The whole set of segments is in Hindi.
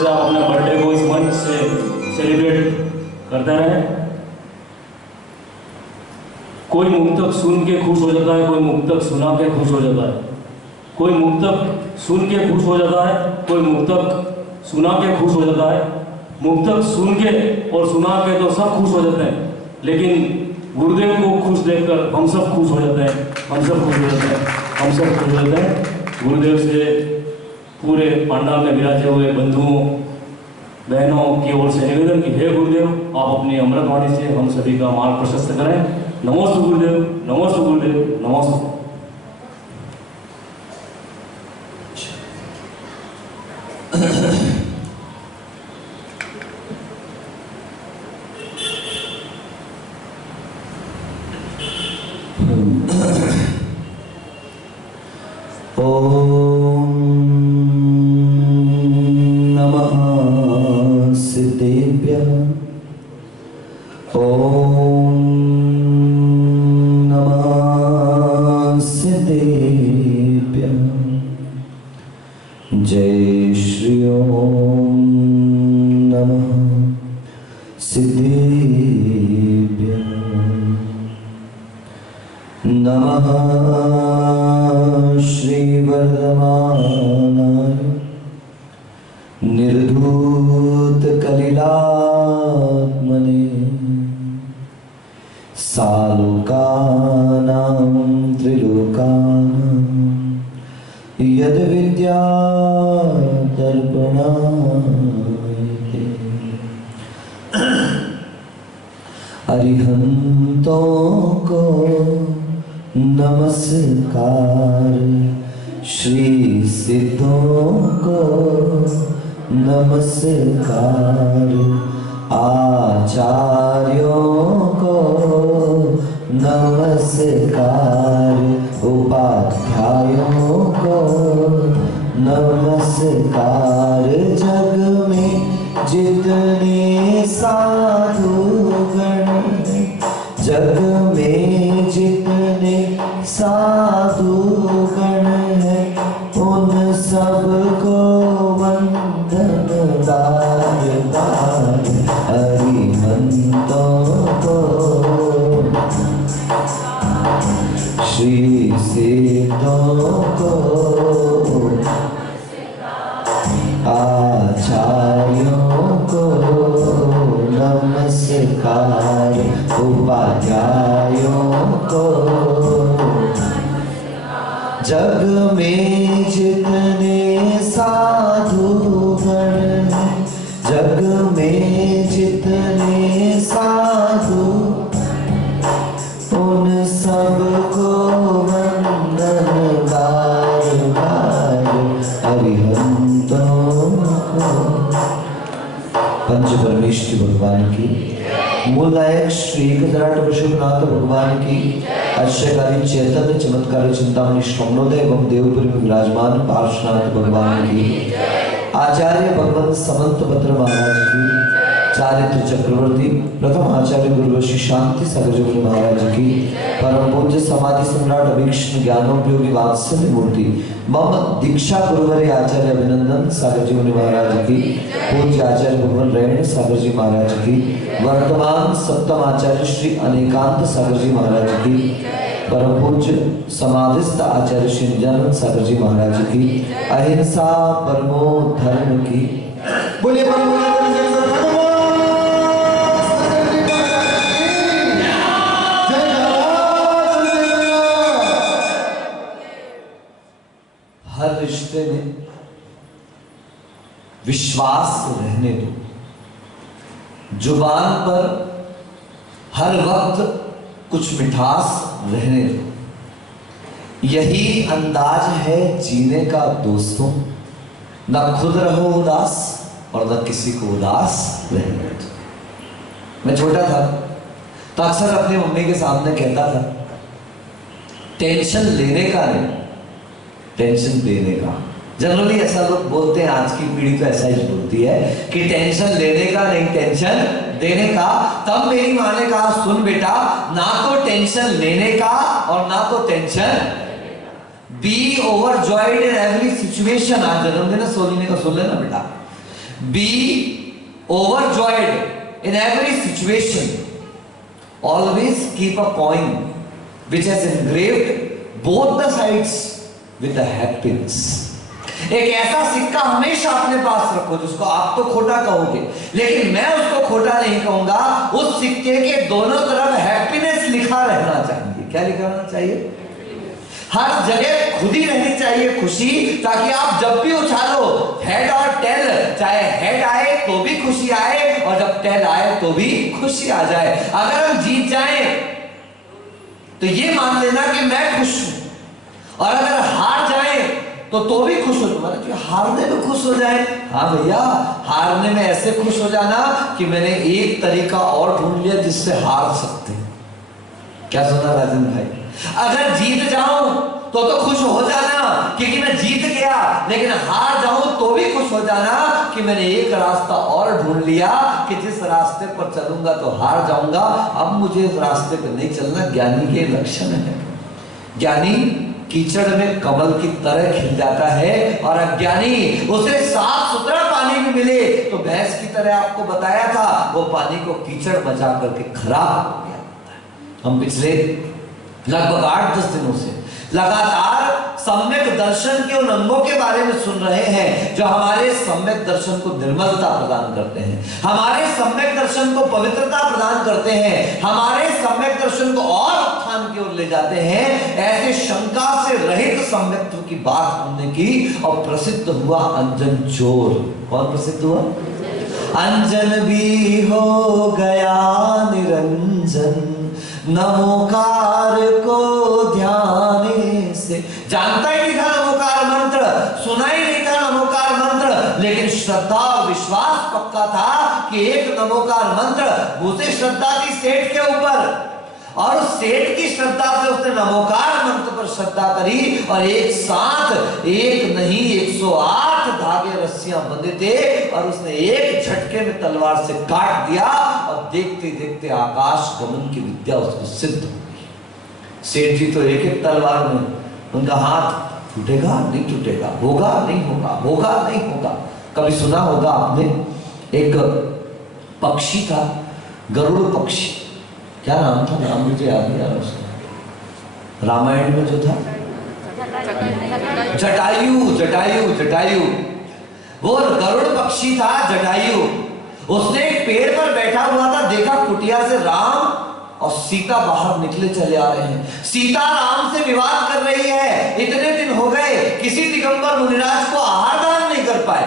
आप अपना बर्थडे को इस मंच से सेलिब्रेट करते रहे। कोई मुक्तक सुन के खुश हो जाता है, कोई मुक्तक सुना के खुश हो जाता है, कोई मुक्तक सुन के खुश हो जाता है, कोई मुक्तक सुना के खुश हो जाता है। मुक्तक सुन के और सुना के तो सब खुश हो जाते हैं, लेकिन गुरुदेव को खुश देखकर हम सब खुश हो जाते हैं, हम सब खुश हो जाते हैं, हम सब खुश हो जाते हैं। गुरुदेव से पूरे पंडाल में विराजे हुए बंधुओं बहनों की ओर से निवेदन कि हे गुरुदेव, आप अपनी अमृतवाणी से हम सभी का मार्ग प्रशस्त करें। नमोस्तु गुरुदेव, नमोस्तु गुरुदेव, नमोस्तु। ओम नमः सिद्धेभ्यः। ओम नमः सिद्धेभ्यः। जय श्री ओम नमः सिद्धेभ्यः। नमः श्री वर्धमानाय निर्धूत कलिलात्मने सालोकानां त्रिलोकानां यद् विद्या दर्पणाय अरिहंतों को नमस्कार, श्री सिद्धों को नमस्कार, आचार्यों को नमस्कार, उपाध्यायों को नमस्कार। जग में जितने साधुगण, जग में जितने साधुगण हैं, उन सबको वंदन बार बार। अरिहंतों को, श्री सिद्धों को, आचार्यों को नमस्कार, उपाध्यायों को। जग में जितने साधुगण हैं, जग में जितने साधु, उन सबको वंदन बार बार। अरिहंतों को। पंच परमेश्वर भगवान की, मूलनायक श्री एकधराट पशुपनाथ भगवान की, आश्चर्यकारी चैतन्य चमत्कारी चिंतामणि श्रवणोदय एवं देवपुरी में विराजमान पार्श्वनाथ भगवान की, आचार्य भगवत समंतभद्र महाराज की, चारित्र चक्रवर्ती प्रथम आचार्य गुरु श्री शांति सागर जी महाराज की, परम पूज्य समाधि सम्राट अभीक्ष्ण ज्ञानोपयोगी वात्सल्य मूर्ति मम दीक्षा गुरुवरे आचार्य अभिनंदन सागर जी महाराज की, पूज्य आचार्य भगवान रेण सागर जी महाराज की, वर्तमान सप्तम आचार्य श्री अनेकांत सागर जी महाराज की, परम पूज्य समाधिस्थ आचार्य श्री निजानंद सागर जी महाराज की, अहिंसा परमो धर्म की। बोलिए हर रिश्ते में विश्वास रहने दो, जुबान पर हर वक्त कुछ मिठास रहने दो। यही अंदाज है जीने का दोस्तों। न खुद रहो उदास और न किसी को उदास रहने दो। मैं छोटा था तो अक्सर अपनी मम्मी के सामने कहता था, टेंशन लेने का नहीं, टेंशन देने का। जनरली ऐसा लोग बोलते हैं, आज की पीढ़ी तो ऐसा ही बोलती है कि टेंशन लेने का नहीं, टेंशन देने का। तब मेरी माँ ने कहा, सुन बेटा, ना तो टेंशन लेने का और ना तो tension be overjoyed in every situation. आज जन्मदिन है सोनी का, सुन लेना बेटा। Be overjoyed in every situation. Always keep a coin which has engraved both the sides with a happiness. एक ऐसा सिक्का हमेशा अपने पास रखो जिसको आप तो खोटा कहोगे, लेकिन मैं उसको खोटा नहीं कहूंगा। उस सिक्के के दोनों तरफ हैप्पीनेस लिखा रहना चाहिए। क्या लिखा रहना चाहिए? हर जगह खुद ही रहनी चाहिए खुशी, ताकि आप जब भी उछालो हेड और टेल, चाहे हेड आए तो भी खुशी आए और जब टेल आए तो भी खुशी आ जाए। अगर हम जीत जाएं तो ये मान लेना कि मैं खुश हूं, और अगर हार जाए तो भी खुश हो जाओ, कि हारने में खुश हो जाए। हाँ भैया, हारने में ऐसे खुश हो जाना कि मैंने एक तरीका और ढूंढ लिया जिससे हार सकते। क्या सुना राजन भाई? अगर जीत जाऊं तो खुश हो जाना क्योंकि मैं जीत गया, लेकिन हार जाऊं तो भी खुश हो जाना कि मैंने एक रास्ता और ढूंढ लिया कि जिस रास्ते पर चलूंगा तो हार जाऊंगा, अब मुझे इस रास्ते पर नहीं चलना। ज्ञानी के लक्षण है। ज्ञानी कीचड़ में कमल की तरह खिल जाता है, और अज्ञानी उसे साफ सुथरा पानी भी मिले तो भैंस की तरह, आपको बताया था, वो पानी को कीचड़ बचा करके खराब हो गया। हम पिछले लगभग 8-10 दिनों से लगातार सम्यक दर्शन के उन अंगों के बारे में सुन रहे हैं जो हमारे सम्यक दर्शन को निर्मलता प्रदान करते हैं, हमारे सम्यक दर्शन को पवित्रता प्रदान करते हैं, हमारे सम्यक दर्शन को और उत्थान की ओर ले जाते हैं। ऐसे शंका से रहित सम्यक्त्व की बात हमने की और प्रसिद्ध हुआ अंजन चोर। कौन प्रसिद्ध हुआ? अंजन भी हो गया निरंजन, नमोकार को ध्यान से। जानता ही नहीं था नमोकार मंत्र, सुना ही नहीं था नमोकार मंत्र, लेकिन श्रद्धा और विश्वास पक्का था कि एक नमोकार मंत्र, उसे श्रद्धा थी सेठ के ऊपर, और उस सेठ की श्रद्धा से उसने नमोकार मंत्र पर श्रद्धा करी, और एक साथ एक नहीं 108 धागे रस्सियां बंधे थे, और उसने एक झटके में तलवार से काट दिया, और देखते देखते आकाश गमन की विद्या उसको सिद्ध हो गई। सेठ जी तो एक एक तलवार में, उनका हाथ टूटेगा नहीं टूटेगा, होगा नहीं होगा, होगा नहीं होगा। कभी सुना होगा आपने, एक पक्षी था, गरुड़ पक्षी। क्या नाम था? नाम मुझे याद नहीं आ रहा उसका। रामायण में जो था, जटायु, जटायु, जटायु। वो गरुड़ पक्षी था, जटायु। उसने एक पेड़ पर बैठा हुआ था, देखा कुटिया से राम और सीता बाहर निकले चले आ रहे हैं। सीता राम से विवाद कर रही है। इतने दिन हो गए, किसी दिगंबर मुनिराज को आहार दान नहीं कर पाए,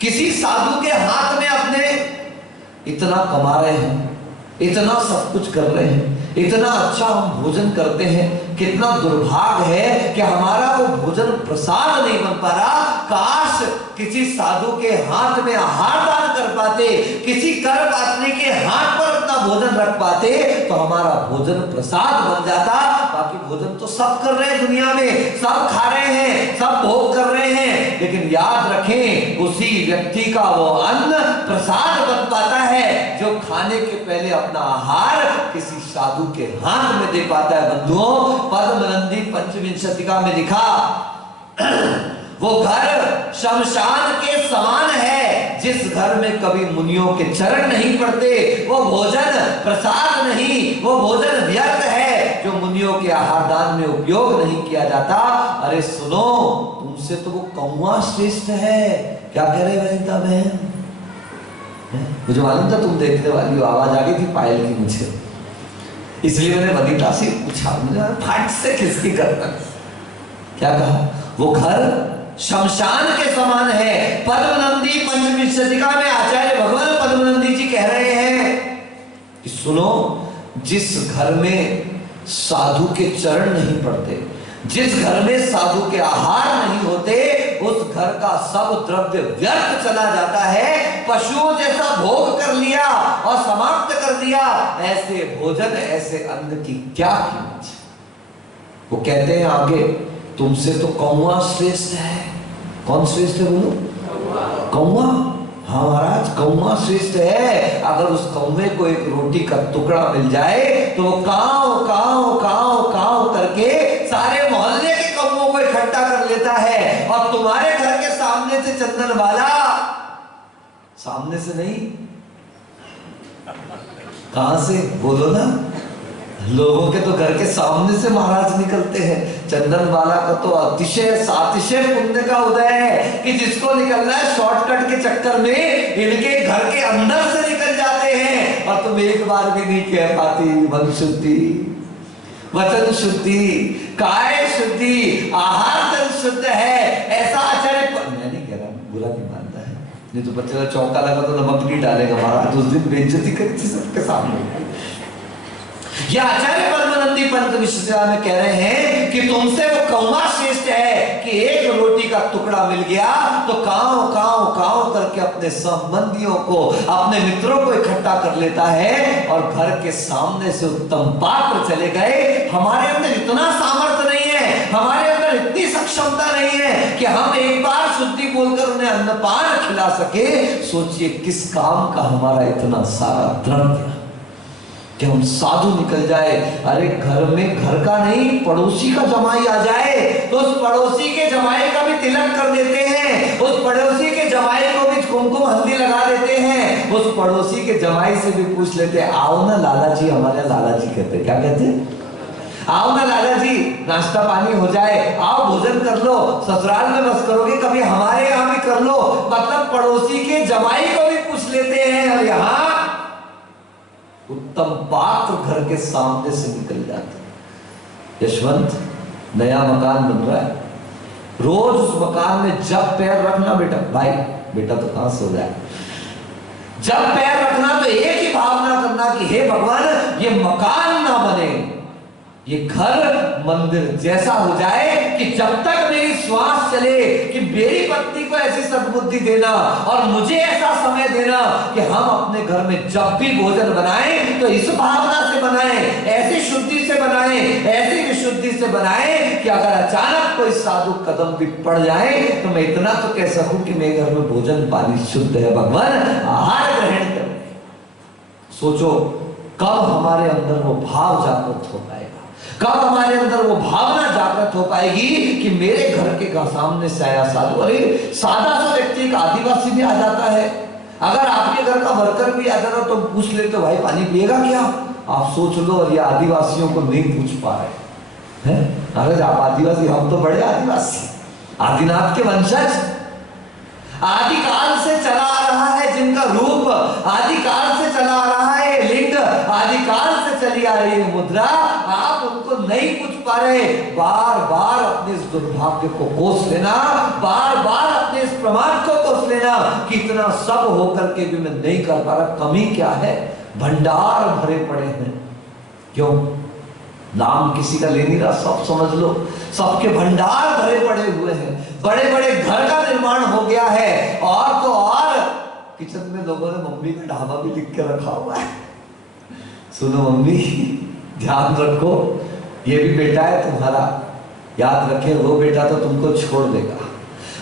किसी साधु के हाथ में अपने इतना कमा रहे हैं, इतना सब कुछ कर रहे हैं, इतना अच्छा हम भोजन करते हैं, कितना दुर्भाग्य है कि हमारा वो भोजन प्रसाद नहीं बन पा रहा। काश किसी साधु के हाथ में आहार दान कर पाते, किसी कर्मपात्री के हाथ पर अपना भोजन रख पाते तो हमारा भोजन प्रसाद बन जाता। बाकी भोजन तो सब कर रहे हैं दुनिया में, सब खा रहे हैं, सब भोग कर रहे हैं, लेकिन याद रखें उसी व्यक्ति का वो अन्न प्रसाद बन पाता है जो खाने के पहले अपना आहार किसी साधु के हाथ में दे पाता है। बंधुओं, पद्मनंदी पंचविंशतिका में लिखा, वो घर शमशान के समान है जिस घर में कभी मुनियों के चरण नहीं पड़ते। वो भोजन प्रसाद नहीं, वो भोजन व्यर्थ है जो मुनियों के आहार दान में उपयोग नहीं किया जाता। अरे सुनो, तुमसे तो वो कौवा श्रेष्ठ है। क्या कह रहे वनिता बहन? मुझे मालूम था तुम देखने वाली हो, आवाज आ गई थी पायल की मुझे, इसलिए मैंने वनिता से पूछा, मुझे फट से खिसकी करना। क्या कहा? वो घर शमशान के समान है। पद्मनंदी पंचविंशतिका में आचार्य भगवान पद्मनंदी जी कह रहे हैं कि सुनो, जिस घर में साधु के चरण नहीं पड़ते, जिस घर में साधु के आहार नहीं होते, उस घर का सब द्रव्य व्यर्थ चला जाता है। पशुओं जैसा भोग कर लिया और समाप्त कर दिया। ऐसे भोजन, ऐसे अन्न की क्या कीमत? वो कहते हैं आगे, तुमसे तो कौवा श्रेष्ठ है। कौन श्रेष्ठ है बोलो? कौवा। हाँ महाराज, कौवा श्रेष्ठ है। अगर उस कौवे को एक रोटी का टुकड़ा मिल जाए तो वो काव काव काव काव करके सारे मोहल्ले के कौवों को इकट्ठा कर लेता है। और तुम्हारे घर के सामने से चंदन वाला सामने से नहीं, कहां से बोलो ना। लोगों के तो घर के सामने से महाराज निकलते हैं। चंदन बाला का तो अतिशय सातिशय पुण्य का उदय है कि जिसको निकलना है शॉर्टकट के चक्कर में इनके घर के अंदर से निकल जाते हैं, और तुम एक बार भी नहीं कह पाती मन शुद्धि, वचन शुद्धि, काय शुद्धि, आहार जल शुद्ध है। ऐसा आचार्य मैं नहीं कह रहा, बुरा नहीं मानता है, नहीं तो बच्चे का चौका लगा तो नमक नहीं डालेगा महाराज, उस दिन बेइज्जती करी थी सबके सामने। यह आचार्य परमानंदी पंत विश्वसेवा में कह रहे हैं कि तुमसे वो कौवा श्रेष्ठ है कि एक रोटी का टुकड़ा मिल गया तो कांव कांव कांव करके अपने संबंधियों को, अपने मित्रों को इकट्ठा कर लेता है और घर के सामने से उत्तम पात्र चले गए। हमारे अंदर इतना सामर्थ्य नहीं है, हमारे अंदर इतनी सक्षमता नहीं है कि हम एक बार शुद्धि बोलकर उन्हें अन्नपान खिला सके। सोचिए किस काम का हमारा इतना सारा द्रव्य कि हम साधु निकल जाए। अरे घर में, घर का नहीं, पड़ोसी का जमाई आ जाए तो उस पड़ोसी के जमाई का भी तिलक कर देते हैं, उस पड़ोसी के जमाई को भी कुमकुम हल्दी लगा देते हैं, उस पड़ोसी के जमाई से भी पूछ लेते हैं, आओ ना लाला जी, हमारे लाला जी कहते हैं, क्या कहते हैं, आओ ना लाला जी, नाश्ता पानी हो जाए, आओ भोजन कर लो, ससुराल में बस करोगे कभी हमारे यहाँ भी कर लो। मतलब पड़ोसी के जमाई को भी पूछ लेते हैं। और यहाँ उत्तम पात्र घर के सामने से निकल जाते। यशवंत नया मकान बन रहा है, रोज उस मकान में जब पैर रखना बेटा, भाई बेटा तो कहां से हो जाए, जब पैर रखना तो एक ही भावना करना कि हे भगवान ये मकान ना बने, ये घर मंदिर जैसा हो जाए कि जब तक मेरी श्वास चले कि मेरी पत्नी को ऐसी सद्बुद्धि देना और मुझे ऐसा समय देना कि हम अपने घर में जब भी भोजन बनाएं तो इस भावना से बनाएं, ऐसी शुद्धि से बनाएं, ऐसी विशुद्धि से बनाएं कि अगर अचानक कोई साधु कदम भी पड़ जाए तो मैं इतना तो कह सकूं कि मेरे घर में भोजन पानी शुद्ध है, भगवान आहार ग्रहण करें। सोचो कब हमारे अंदर वो भाव जागृत हो पाएगा, कब हमारे अंदर वो भावना जागृत हो पाएगी कि मेरे घर के सामने से आया साधु। अरे सादा सा व्यक्ति, एक आदिवासी भी आ जाता है, अगर आपके घर का वर्कर भी आ जाता तो पूछ लेते भाई पानी पिएगा क्या, आप सोच लो। और ये आदिवासियों को नहीं पूछ पा रहे हैं। अगर आप आदिवासी, हम तो बड़े आदिवासी, आदिनाथ के वंशज, आदिकाल से चला आ रहा है जिनका रूप, आदिकाल से चला आ रहा है लिंग, आदिकाल से चली आ रही है मुद्रा, आप उनको नहीं पूछ पा रहे। बार बार अपने इस दुर्भाग्य को कोस लेना, बार बार अपने इस प्रमाद को कोस लेना कि इतना सब होकर के भी मैं नहीं कर पा रहा। कमी क्या है, भंडार भरे पड़े हैं। क्यों? नाम किसी का ले नहीं रहा, सब समझ लो, सबके भंडार भरे पड़े हुए हैं, बड़े बड़े घर का निर्माण हो गया है। और तो और किचन में लोगों ने मम्मी का ढाबा भी लिख के रखा हुआ है। सुनो मम्मी, ध्यान रखो, ये भी बेटा है तुम्हारा, याद रखे, वो बेटा तो तुमको छोड़ देगा,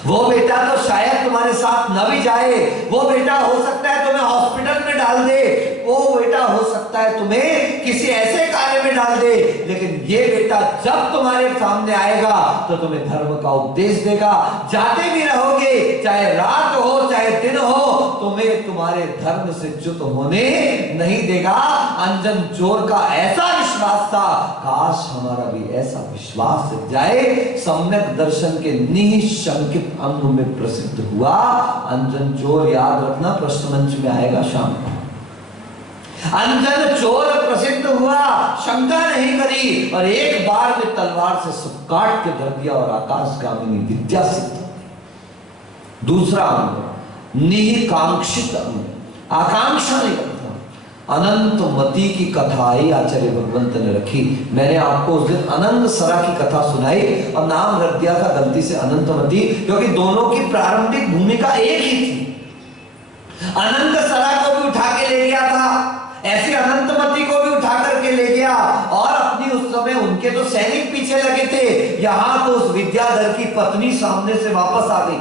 वो बेटा तो शायद तुम्हारे साथ न भी जाए, वो बेटा हो सकता है तुम्हें हॉस्पिटल में डाल दे, वो बेटा हो सकता है तुम्हें किसी ऐसे कार्य में डाल दे, लेकिन ये बेटा जब तुम्हारे सामने आएगा तो तुम्हें धर्म का उपदेश देगा। जाते भी रहोगे, चाहे रात हो चाहे दिन हो, तुम्हें तुम्हारे धर्म से च्युत होने नहीं देगा। अंजन चोर का ऐसा विश्वास था, काश हमारा भी ऐसा विश्वास जाए। सम्यक दर्शन के निशंकित अंग में प्रसिद्ध हुआ अंजन चोर। याद रखना, प्रश्न मंच में आएगा शाम को। अंजन चोर प्रसिद्ध हुआ, शंका नहीं करी, और एक बार में तलवार से सब काट के धर दिया और आकाशगामिनी विद्या सिद्ध। दूसरा अंग निकांक्षित अंग, आकांक्षा नहीं करता। अनंत मती की कथा आई, आचार्य भगवंत ने रखी। मैंने आपको उस दिन अनंत सरा की कथा सुनाई और नाम रख दिया था गलती से अनंतमती, क्योंकि दोनों की प्रारंभिक भूमिका एक ही थी। अनंत सरा को भी उठा के ले गया था, ऐसे अनंतमती को भी उठा करके ले गया, और अपनी उस समय उनके तो सैनिक पीछे लगे थे, यहां तो उस विद्याधर की पत्नी सामने से वापस आ गई,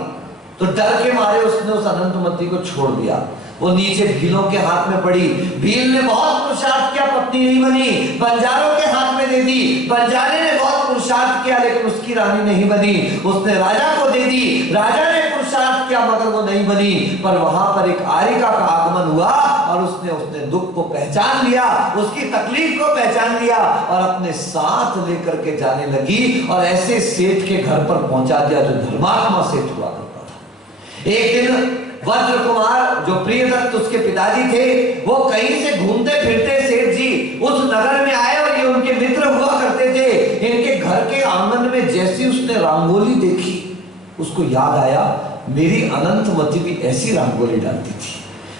तो डर के मारे उसने उस अनंतमती को छोड़ दिया। वो नीचे भीलों के हाथ में पड़ी, भील ने बहुत पुरुषार्थ किया, पत्नी नहीं बनी, बंजारों के हाथ में दे दी, बंजारे ने बहुत पुरुषार्थ किया लेकिन उसकी रानी नहीं बनी, उसने राजा को दे दी, राजा ने पुरुषार्थ किया, किया मगर वो नहीं बनी। पर वहां पर एक आरिका का आगमन हुआ और उसने दुख को पहचान लिया, उसकी तकलीफ को पहचान लिया और अपने साथ लेकर के जाने लगी और ऐसे सेठ के घर पर पहुंचा दिया जो धर्मात्मा सेठ हुआ करता था। एक दिन वज्र कुमार जो प्रियदत्त उसके पिताजी थे, वो कहीं से घूमते फिरते सेठ जी उस नगर में आए और ये उनके मित्र हुआ करते थे। इनके घर के आंगन में जैसी उसने रंगोली देखी, उसको याद आया मेरी अनंतमती भी ऐसी रंगोली डालती थी,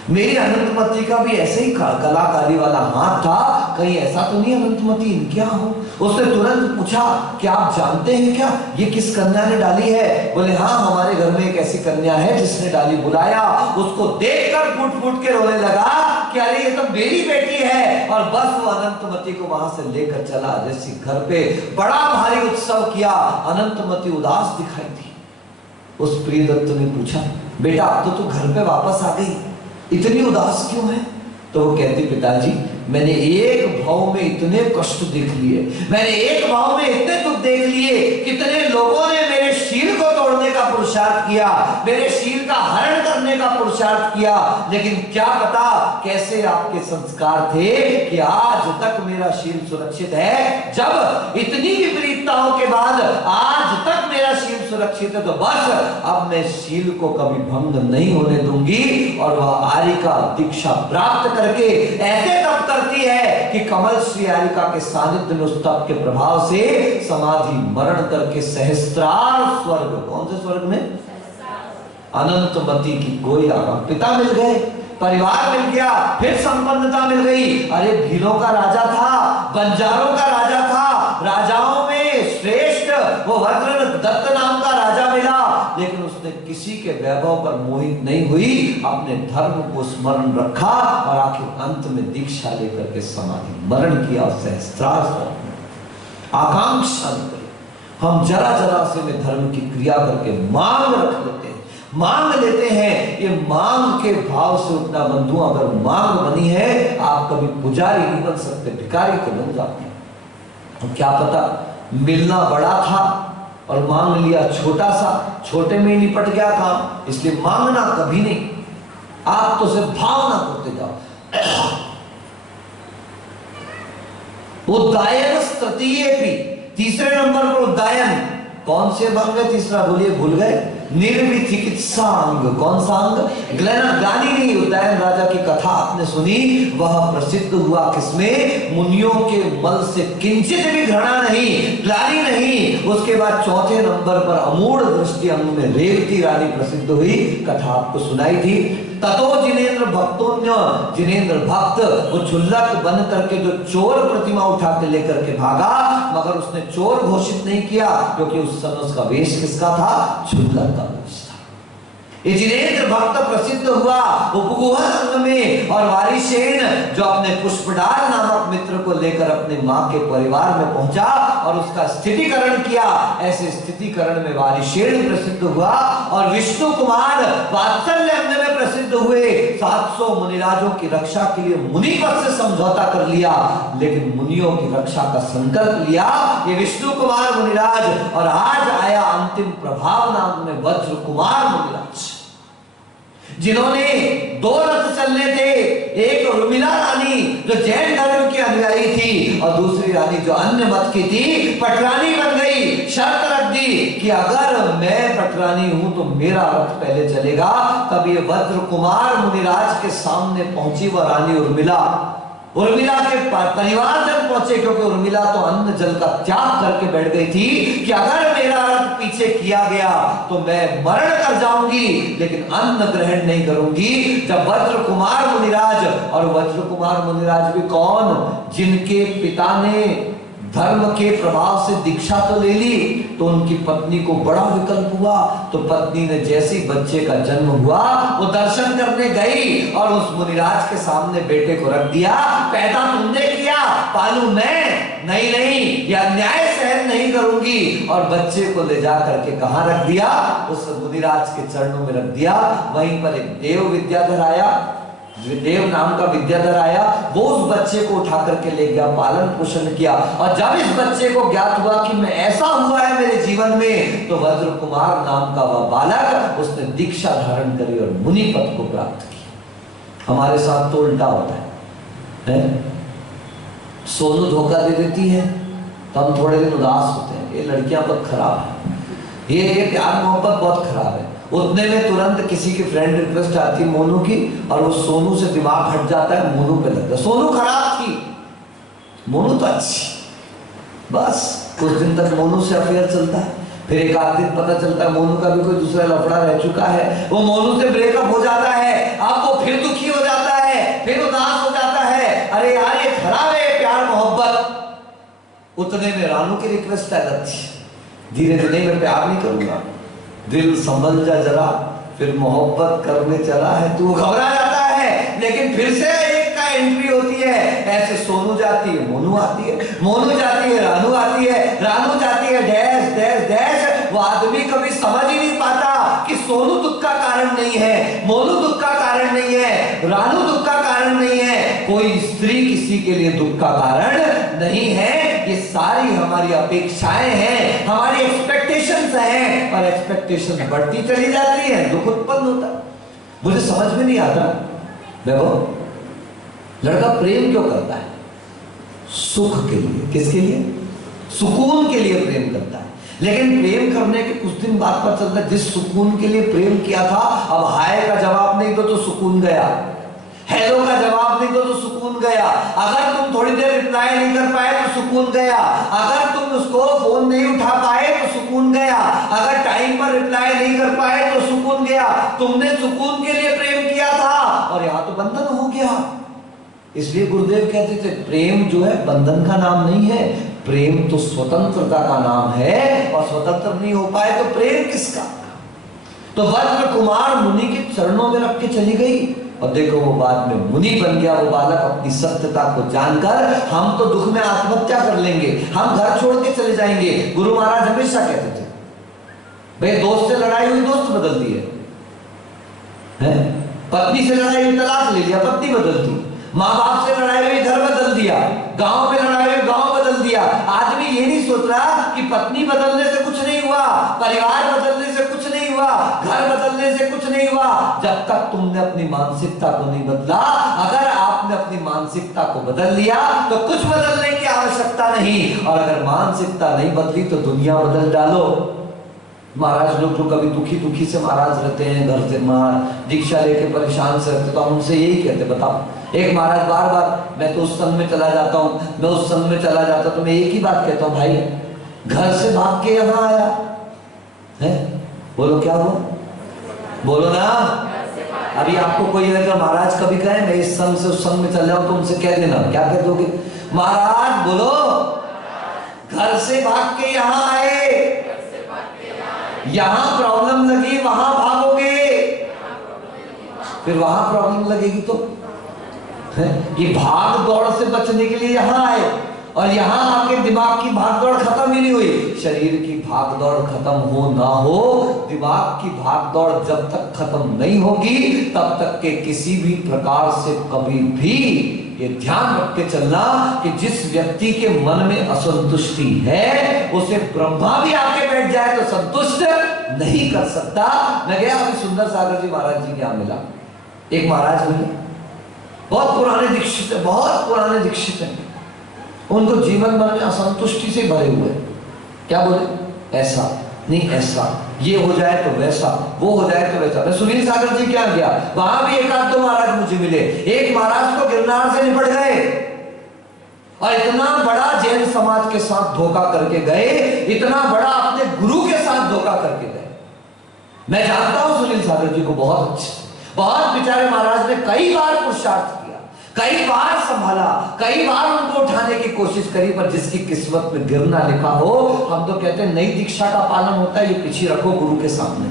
मेरी अनंतमती का भी ऐसे ही कलाकारी वाला हाथ था, कहीं ऐसा तो नहीं अनंतमती इनके यहाँ हो। उसने तुरंत पूछा क्या आप जानते हैं क्या ये किस कन्या ने डाली है? बोले हाँ हमारे घर में एक ऐसी कन्या है जिसने डाली। बुलाया, उसको देखकर फूट फूट के रोने लगा कि अरे ये तो मेरी बेटी है। और बस वो अनंतमती को वहां से लेकर चला। जैसे घर पे बड़ा भारी उत्सव किया, अनंतमती उदास दिखाई दी। उस प्रियदत्त ने पूछा बेटा अब तो तू घर पे वापस आ गई, इतनी उदास क्यों है? तो वो कहती पिताजी मैंने एक भाव में इतने कष्ट देख लिए, मैंने एक भाव में इतने दुख देख लिए, कितने लोगों ने मेरे शील को तोड़ने का पुरुषार्थ किया, मेरे शील का हरण करने का पुरुषार्थ किया, लेकिन क्या पता कैसे आपके संस्कार थे कि आज तक मेरा शील सुरक्षित है। जब इतनी विपरीतताओं के बाद आज तक मेरा शील सुरक्षित है तो बस अब मैं शील को कभी भंग नहीं होने दूंगी। और वह आरिका दीक्षा प्राप्त करके ऐसे तप करती है कि कमल श्री आरिका के सानिध्य में उस तप के प्रभाव से समाधि मरण करके सहस्त्रार स्वर्ग, कौन से स्वर्ग में? अनंतमती की गोया, पिता मिल गए, परिवार मिल गया, फिर संपन्नता मिल गई। अरे भीलों का राजा था, बंजारों का राजा था, राजाओं में श्रेष्ठ वो वज्र दत्त नाम का राजा मिला, लेकिन उसने किसी के वैभव पर मोहित नहीं हुई, अपने धर्म को स्मरण रखा और आखिर अंत में दीक्षा लेकर के समाधि मरण किया। सहस्त्रार आकांक्षा निकली। हम जरा जरा से में धर्म की क्रिया करके मांग रख लेते हैं, मांग लेते हैं। ये मांग के भाव से उठना बंधु, अगर मांग बनी है आप कभी पुजारी नहीं बन सकते, भिखारी तो बन जाते हैं। तो क्या पता मिलना बड़ा था और मांग लिया छोटा सा, छोटे में ही निपट गया काम, इसलिए मांगना कभी नहीं, आप तो सिर्फ भावना करते जाओ। उद्दायन तृतीय भी, तीसरे नंबर पर उद्दायन। कौन से भंग है तीसरा? बोलिए भूल गए। निर्विचिकित्सांग, कौन सा अंग? ग्लानि नहीं। उद्दायन राजा की कथा आपने सुनी, वह प्रसिद्ध हुआ किसमें? मुनियों के मल से किंचित भी घृणा नहीं, ग्लानि नहीं। उसके बाद चौथे नंबर पर अमूढ़ दृष्टि अंग में रेवती रानी प्रसिद्ध हुई, कथा आपको सुनाई थी। ततो जिनेन्द्र भक्तोन्य, जिनेन्द्र भक्त वो क्षुल्लक बन करके जो चोर प्रतिमा उठा के लेकर के भागा, मगर उसने चोर घोषित नहीं किया क्योंकि उस समय उसका वेश किसका था? क्षुल्लक का वेश था। ये जिनेन्द्र भक्त प्रसिद्ध हुआ उपगुहन अंग में। और वारिशेन जो अपने पुष्पडाल नामक मित्र को लेकर अपने मां के परिवार में पहुंचा और उसका स्थितिकरण किया, ऐसे स्थितिकरण में वारिशेन प्रसिद्ध हुआ। और विष्णु कुमार वात्सल्य अंग में प्रसिद्ध हुए। 700 मुनिराजों की रक्षा के लिए मुनि पद से समझौता कर लिया, लेकिन मुनियों की रक्षा का संकल्प लिया ये विष्णु कुमार मुनिराज। और आज आया अंतिम प्रभाव नाम में वज्र कुमार मुनिराज, जिन्होंने 2 रथ चलने थे, एक उर्मिला रानी जो जैन धर्म की अनुयायी थी और दूसरी रानी जो अन्य मत की थी, पटरानी बन गई। शर्त रख दी कि अगर मैं पटरानी हूं तो मेरा रथ पहले चलेगा। तब ये वज्र कुमार मुनिराज के सामने पहुंची वह रानी उर्मिला। उर्मिला के परिवार जब पहुंचे, क्योंकि उर्मिला तो अन्न जल का त्याग करके बैठ गई थी कि अगर मेरा रथ पीछे किया गया तो मैं मरण कर जाऊंगी, लेकिन अन्न ग्रहण नहीं करूंगी। जब वज्र कुमार मुनिराज, और वज्र कुमार मुनिराज भी कौन? जिनके पिता ने धर्म के प्रभाव से दीक्षा तो ले ली, तो उनकी पत्नी को बड़ा विकल्प हुआ। तो पत्नी ने जैसे ही बच्चे का जन्म हुआ वो दर्शन करने गई और उस मुनिराज के सामने बेटे को रख दिया। पैदा तुमने किया, पालू मैं नहीं, यह अन्याय सहन नहीं करूंगी। और बच्चे को ले जा करके कहां रख दिया? उस मुनिराज के चरणों में रख दिया। वहीं पर एक देव विद्याधर आया, देव नाम का विद्याधर आया, वो उस बच्चे को उठा करके ले गया, पालन पोषण किया। और जब इस बच्चे को ज्ञात हुआ कि मैं ऐसा हुआ है मेरे जीवन में, तो वज्र कुमार नाम का वह बालक उसने दीक्षा धारण करी और मुनि पद को प्राप्त किया। हमारे साथ तो उल्टा होता है? सोनू धोखा दे देती है तो हम थोड़े दिन उदास होते हैं, ये लड़कियां बहुत खराब है, ये प्यार मोहब्बत बहुत खराब है। उतने में तुरंत किसी की फ्रेंड रिक्वेस्ट आती है मोनू की, और वो सोनू से दिमाग हट जाता है, मोनू पे लगता है। सोनू खराब थी, मोनू तो अच्छी। बस कुछ दिन तक मोनू से अफेयर चलता है, फिर एक आध दिन पता चलता है मोनू का भी कोई दूसरा लफड़ा रह चुका है, वो मोनू से ब्रेकअप हो जाता है। अब वो फिर दुखी हो जाता है, फिर उदास हो जाता है, अरे यार ये खराब है प्यार मोहब्बत। उतने में रानू की रिक्वेस्ट आ जाती, धीरे धीरे मैं प्यार नहीं करूंगा, दिल संभल जा जरा, फिर मोहब्बत करने चला है, तू घबरा जाता है। लेकिन फिर से एक का एंट्री होती है, ऐसे सोनू जाती है, मोनू आती है, मोनू जाती है, रानू आती है, रानू जाती है, डैश डैश डैश। वो आदमी कभी समझ ही नहीं पाता कि सोनू दुख का कारण नहीं है, मोनू दुख का कारण नहीं है, रानू दुख का कारण नहीं है, कोई स्त्री किसी के लिए दुख का कारण नहीं है। ये सारी हमारी अपेक्षाएं हैं, हमारी एक्सपेक्टेशंस हैं, और एक्सपेक्टेशन बढ़ती चली जाती है, दुख उत्पन्न होता है। मुझे समझ में नहीं आता देखो, लड़का प्रेम क्यों करता है? सुख के लिए। किसके लिए? सुकून के लिए प्रेम करता है। लेकिन प्रेम करने के कुछ दिन बाद पता चलता है जिस सुकून के लिए प्रेम किया था, अब हाय का जवाब नहीं दो तो सुकून गया, हेलो का जवाब नहीं दो तो सुकून गया, अगर तुम थोड़ी देर रिप्लाई नहीं कर पाए तो सुकून गया, अगर तुम उसको फोन नहीं उठा पाए तो सुकून गया, अगर टाइम पर रिप्लाई नहीं कर पाए तो सुकून गया। तुमने सुकून के लिए प्रेम किया था और यहां तो बंधन हो गया। इसलिए गुरुदेव कहते थे प्रेम जो है बंधन का नाम नहीं है, प्रेम तो स्वतंत्रता का नाम है, और स्वतंत्र नहीं हो पाए तो प्रेम किसका? तो वज्र कुमार मुनि के चरणों में रख के चली गई, और देखो वो बाद में मुनि बन गया वो बालक। अपनी सत्यता को जानकर हम तो दुख में आत्महत्या कर लेंगे, हम घर छोड़ के चले जाएंगे। गुरु महाराज हमेशा कहते थे भाई दोस्त से लड़ाई हुई दोस्त बदल दिए, पत्नी से लड़ाई हुई तलाक ले लिया, पत्नी बदल दी, माँ बाप से लड़ाई हुई घर बदल दिया, गांव में लड़ाई हुई गांव बदल दिया। आदमी ये नहीं सोच रहा कि पत्नी बदलने से कुछ नहीं हुआ, परिवार बदलने से कुछ नहीं हुआ, घर बदलने से कुछ नहीं हुआ, जब तक तुमने अपनी मानसिकता को नहीं बदला। अगर आपने अपनी मानसिकता को बदल लिया तो कुछ बदलने की आवश्यकता नहीं, और अगर मानसिकता नहीं बदली तो दुनिया बदल डालो। महाराज लोग जो कभी दुखी दुखी से महाराज रहते हैं, घर से दीक्षा लेके परेशान से रहते, तो हम उनसे यही कहते, बताओ एक महाराज बार बार मैं तो उस संघ में चला जाता हूँ, मैं उस संघ में चला जाता, तो मैं एक ही बात कहता हूँ, भाई घर से भाग के यहाँ आया है, बोलो क्या हुआ, बोलो ना। अभी आपको कोई अगर महाराज कभी कहे मैं इस संघ से उस संघ में चल जाऊं तो उनसे कह देना, क्या कह दोगे? महाराज बोलो घर से भाग के यहाँ आए, यहां प्रॉब्लम लगी वहां भागोगे, फिर वहां प्रॉब्लम लगेगी तो ये भाग दौड़ से बचने के लिए यहां आए, और यहां आके दिमाग की भाग दौड़ खत्म ही नहीं हुई। शरीर की भाग दौड़ खत्म हो ना हो, दिमाग की भाग दौड़ जब तक खत्म नहीं होगी तब तक के किसी भी प्रकार से कभी भी ये ध्यान रख के चलना कि जिस व्यक्ति के मन में असंतुष्टि है उसे ब्रह्मा भी आके बैठ जाए तो संतुष्ट नहीं कर सकता। मैं गया अभी सुंदर सागर जी महाराज जी के यहाँ मिला, एक महाराज मिले, बहुत पुराने दीक्षित है, बहुत पुराने दीक्षित है, उनको जीवन भर में असंतुष्टि से भरे हुए। क्या बोले? ऐसा नहीं ऐसा, ये हो जाए तो वैसा, वो हो जाए तो वैसा। मैं सुनील सागर जी क्या गया, वहां भी एक आध दो महाराज मुझे मिले। एक महाराज तो गिरनार से निपट गए और इतना बड़ा जैन समाज के साथ धोखा करके गए, इतना बड़ा अपने गुरु के साथ धोखा करके गए। मैं जानता हूं सुनील सागर जी को बहुत अच्छे, बहुत बेचारे महाराज ने कई बार पुरुषार्थ किया, कई बार संभाला, कई बार उनको उठाने की कोशिश करी, पर जिसकी किस्मत में गिरना लिखा हो, हम तो कहते हैं नई दीक्षा का पालन होता है, ये पीछे रखो गुरु के सामने,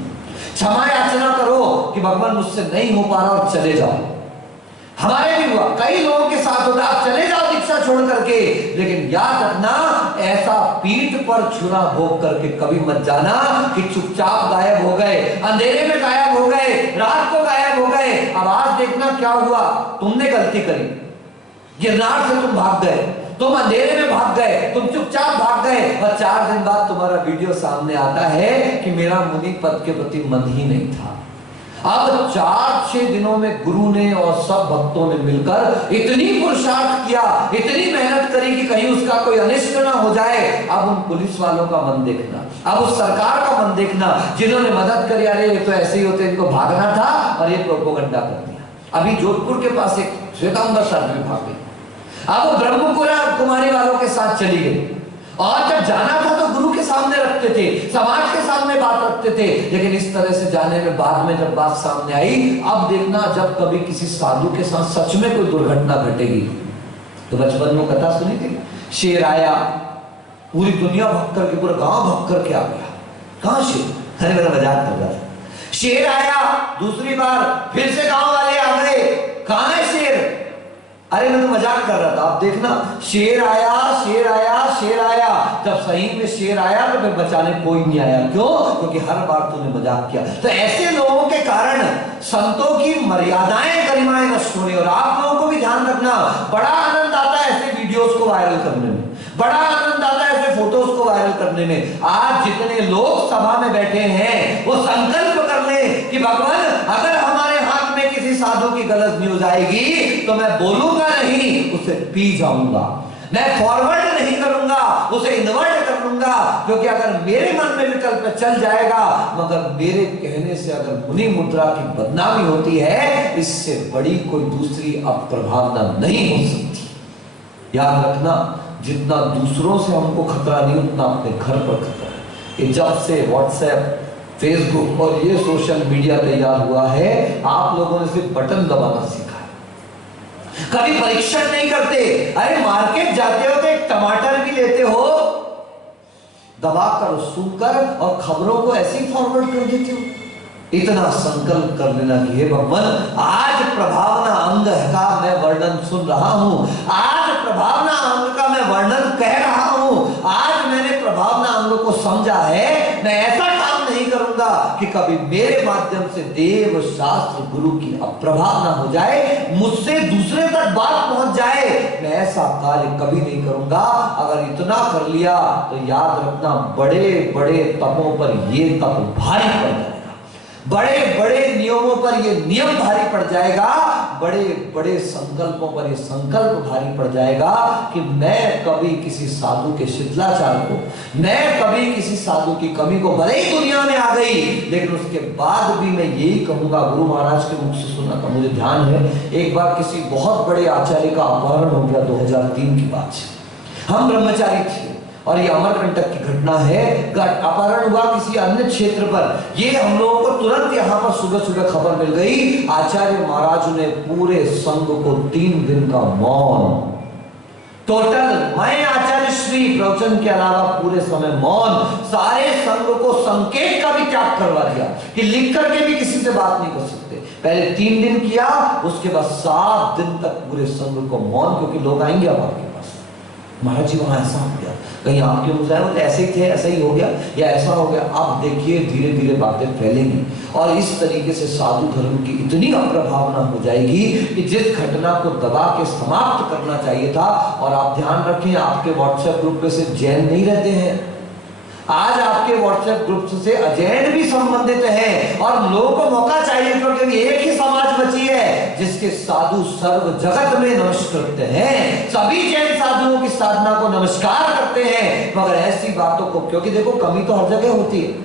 क्षमा याचना करो कि भगवान मुझसे नहीं हो पा रहा और चले जाओ। हमारे भी हुआ, कई लोगों के साथ होता। आप चले जाओ दीक्षा छोड़ करके, लेकिन याद रखना ऐसा पीठ पर छुरा भोग करके कभी मत जाना कि चुपचाप गायब हो गए, अंधेरे में गायब हो गए, रात को गायब हो गए। अब आज देखना क्या हुआ, तुमने गलती करी, गिरनार से तुम भाग गए, तुम अंधेरे में भाग गए, तुम चुपचाप भाग गए, और 4 दिन बाद तुम्हारा वीडियो सामने आता है कि मेरा मुनि पद के प्रति मन ही नहीं था। अब 4-6 दिनों में गुरु ने और सब भक्तों ने मिलकर इतनी पुरुषार्थ किया, इतनी मेहनत करी कि कहीं उसका कोई अनिष्ट ना हो जाए। अब उन पुलिस वालों का मन देखना, अब उस सरकार का मन देखना, जिन्होंने मदद करी, अरे ये तो ऐसे ही होते, इनको भागना था और ये प्रोपोगंडा कर दिया। अभी जोधपुर के पास एक श्वेतांबर सर भी भाग गई, अब वो ब्रह्म कुमारी वालों के साथ चली गई, और जब जाना था तो गुरु के सामने रखते थे, समाज के सामने बात रखते थे, लेकिन इस तरह से जाने में बाद में जब बात सामने आई, अब देखना जब कभी किसी साधु के साथ सच में कोई दुर्घटना घटेगी। तो बचपन में कथा सुनी थी, शेर आया, पूरी दुनिया भग करके, पूरा गांव भग करके आ गया। कहां शेर? अरे मेरा मजाक कर रहा था। शेर आया, दूसरी बार फिर से गांव वाले आ गए, कहां है शेर? अरे मैं तो मजाक कर रहा था। आप देखना, शेर आया, शेर आया, शेर आया, जब सही में शेर आया तो फिर बचाने कोई नहीं आया। क्यों? क्योंकि हर बार तूने मजाक किया। तो ऐसे लोगों के कारण संतों की मर्यादाएं, गरिमाएं नष्ट हो रही। और आप लोगों को भी ध्यान रखना, बड़ा आनंद आता है ऐसे वीडियोस को वायरल करने में, बड़ा आनंद आता है ऐसे फोटोज को वायरल करने में। आज जितने लोग सभा में बैठे हैं वो संकल्प कर ले कि भगवान, अगर हमारे हाथ में किसी साधु की गलत न्यूज आएगी तो मैं बोलूंगा नहीं, उसे पी जाऊंगा, मैं फॉरवर्ड नहीं करूंगा, उसे इन्वर्ट कर लूंगा, क्योंकि अगर मेरे मन में विकल्प चल जाएगा, मगर मेरे कहने से अगर मुनि मुद्रा की बदनामी होती है, इससे बड़ी कोई दूसरी अप्रभावना नहीं हो सकती। याद रखना, जितना दूसरों से हमको खतरा नहीं, उतना अपने घर पर खतरा है। ये जब से व्हाट्सएप, फेसबुक और ये सोशल मीडिया तैयार हुआ है, आप लोगों ने सिर्फ बटन दबाना सीखा है, कभी परीक्षण नहीं करते। अरे मार्केट जाते हो तो एक टमाटर भी लेते हो, दबाकर, सुनकर, और खबरों को ऐसे ही फॉरवर्ड कर देते हो। इतना संकल्प कर लेना कि हे भगवान, आज प्रभावना अंग का मैं वर्णन सुन रहा हूं, आज प्रभावना अंग का मैं वर्णन कह रहा हूं, आज मैंने प्रभावना अंग को समझा है, मैं ऐसा काम नहीं करूंगा कि कभी मेरे माध्यम से देव, शास्त्र, गुरु की अप्रभावना हो जाए, मुझसे दूसरे तक बात पहुंच जाए, मैं ऐसा कार्य कभी नहीं करूंगा। अगर इतना कर लिया तो याद रखना, बड़े बड़े तपों पर ये तप भारी पड़ जाएगा, बड़े बड़े नियमों पर ये नियम भारी पड़ जाएगा, बड़े बड़े संकल्पों पर ये संकल्प भारी पड़ जाएगा कि मैं कभी किसी साधु के शिथिलाचार को, मैं कभी किसी साधु की कमी को, भले ही दुनिया में आ गई, लेकिन उसके बाद भी मैं यही कहूंगा। गुरु महाराज के मुख से सुना था, मुझे ध्यान है, एक बार किसी बहुत बड़े आचार्य का अपहरण हो गया 2003 की बात है। हम ब्रह्मचारी थे और ये अमरकंटक की घटना है। अपहरण हुआ किसी अन्य क्षेत्र पर, ये हम लोगों को तुरंत यहाँ पर सुबह सुबह खबर मिल गई। आचार्य महाराज ने पूरे संघ को 3 दिन का मौन, टोटल, मैं आचार्य श्री प्रवचन के अलावा पूरे समय मौन, सारे संघ को संकेत का भी त्याग करवा दिया कि लिख करके भी किसी से बात नहीं कर सकते। पहले 3 दिन किया, उसके बाद 7 दिन तक पूरे संघ को मौन, क्योंकि लोग आएंगे अब आपके पास, महाराज जी वहां ऐसा हो गया, कहीं आपके मुझे तो ऐसे ही थे, ऐसा ही हो गया, या ऐसा हो गया। आप देखिए धीरे धीरे बातें फैलेंगी और इस तरीके से साधु धर्म की इतनी अप्रभावना हो जाएगी कि जिस घटना को दबा के समाप्त करना चाहिए था। और आप ध्यान रखें, आपके व्हाट्सएप ग्रुप पे सिर्फ जैन नहीं रहते हैं, आज आपके व्हाट्सएप ग्रुप से अजैन भी संबंधित हैं, और लोगों को मौका चाहिए, क्योंकि एक ही समाज बची है जिसके साधु सर्व जगत में नमस्कृत हैं, सभी जैन साधुओं की साधना को नमस्कार करते हैं। मगर ऐसी बातों को, क्योंकि देखो कमी तो हर जगह होती है,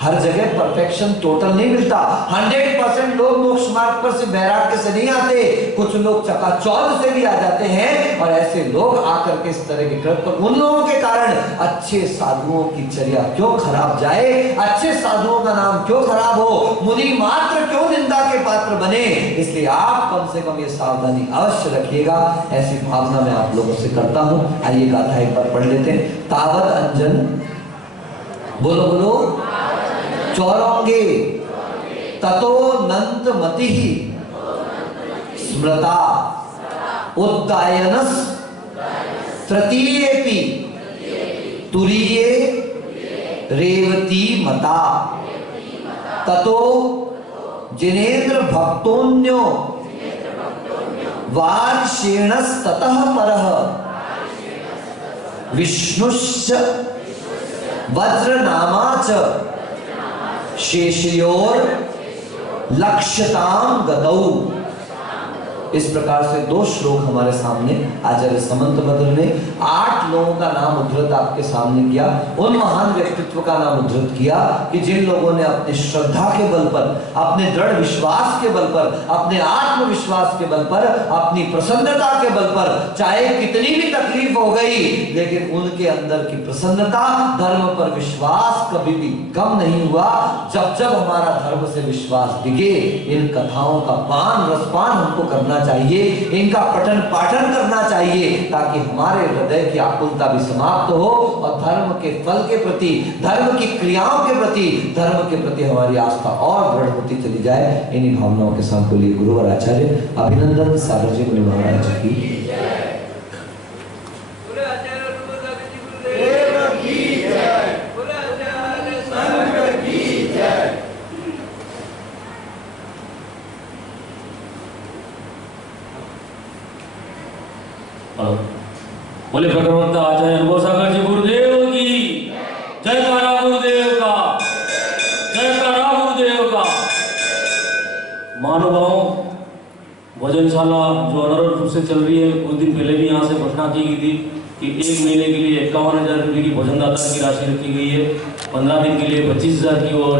हर जगह परफेक्शन टोटल नहीं मिलता। 100% लोग मोक्ष मार्ग पर से वैराग्य से नहीं आते, कुछ लोग चकाचौंध से भी आ जाते हैं, और ऐसे लोग आकर के इस तरह के कृत्य पर, उन लोगों के कारण अच्छे साधुओं की चर्या क्यों खराब जाए, अच्छे साधुओं का नाम क्यों खराब हो, मुनि मात्र क्यों निंदा के पात्र बने। इसलिए आप कम से कम ये सावधानी अवश्य रखिएगा, ऐसी भावना मैं आप लोगों से करता हूं। आइए गाथा एक बार पढ़ लेते हैं। तावत अंजन, बोलो बोलो, चौरंगे ततो नंत मति स्मृता उद्दायनस तृतीयेपि तुरीये रेवती मता ततो जिनेन्द्र भक्तोन्यो वार्षेणस्ततः परः विष्णुश्च वज्रनामा च शेषयोर लक्ष्यताम गतौ। इस प्रकार से 2 श्लोक हमारे सामने आचार्य समंत भद्र ने 8 लोगों का नाम उद्धृत आपके सामने किया। उन महान व्यक्तित्व का नाम उद्धृत किया कि जिन लोगों ने अपनी श्रद्धा के बल पर, अपने दृढ़ विश्वास के बल पर, अपने आत्मविश्वास के बल पर, अपनी प्रसन्नता के बल पर, चाहे कितनी भी तकलीफ हो गई लेकिन उनके अंदर की प्रसन्नता, धर्म पर विश्वास कभी भी कम नहीं हुआ। जब जब हमारा धर्म से विश्वास डिगे, इन कथाओं का पान रसपान हमको करना चाहिए, इनका पठन पाठन करना चाहिए, ताकि हमारे हृदय की आकुलता भी समाप्त हो और धर्म के फल के प्रति, धर्म की क्रियाओं के प्रति, धर्म के प्रति हमारी आस्था और दृढ़ होती चली जाए। इन्हीं भावनाओं के साथ बोलिए गुरु और आचार्य अभिनंदन सागर जी मुनि महाराज की। बोले भगवंत आचार्य अनुभव सागर जी गुरुदेव की जयकारा, गुरुदेव का जयकारा, गुरुदेव का। महानुभाव, भोजनशाला जो अनवरत रूप से चल रही है, कुछ दिन पहले भी यहाँ से घोषणा की गई थी कि 1 महीने के लिए 51,000 रुपये की भोजन दाता की राशि रखी गई है, 15 दिन के लिए 25,000 की और